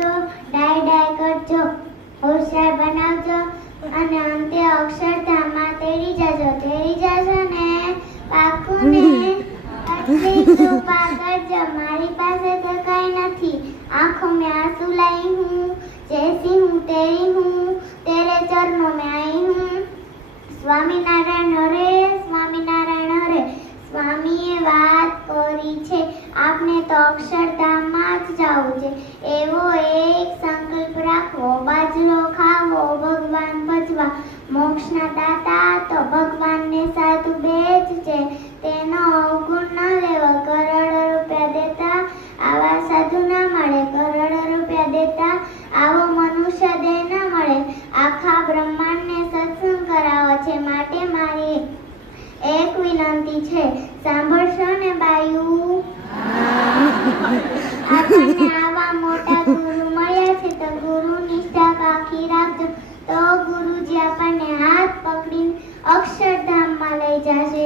કરજો, ડાય કરજો, હોશિયાર બનાવજો અને અંતે અક્ષરધામમાં તેડી જશો ને પાકું ને આટલી કૃપા કરજો। મારી પાસે તો કઈ નથી, आँखों में आंसू लाई हूँ, जैसी हूँ तेरी हूँ, तेरे चरणों में आई हूँ। स्वामीनारायण हरे, स्वामीनारायण हरे। સ્વામીએ વાત કરી છે, આપને તો અક્ષરધામમાં જ જવું છે। એવો એક સંકલ્પ રાખવો, બાજરો ખાવો, ભગવાન ભજવા। મોક્ષના દાતા તો ભગવાનને સાધુ બે જ છે, તેનો અવગુણ ન લેવો। કરોડો રૂપિયા દેતા આવા સાધુ ના મળે, કરોડો રૂપિયા દેતા આવો મનુષ્ય દેહ ન મળે। આખા બ્રહ્માંડને સત્સંગ કરાવો છે, માટે મારી એક વિનંતી છે, સાંભળશો ને બાયુ? આપણને આવા મોટા ગુરુ મળ્યા છે તો ગુરુ નિષ્ઠા પાકી રાખજો, તો ગુરુજી આપણને હાથ પકડીને અક્ષરધામમાં લઈ જશે।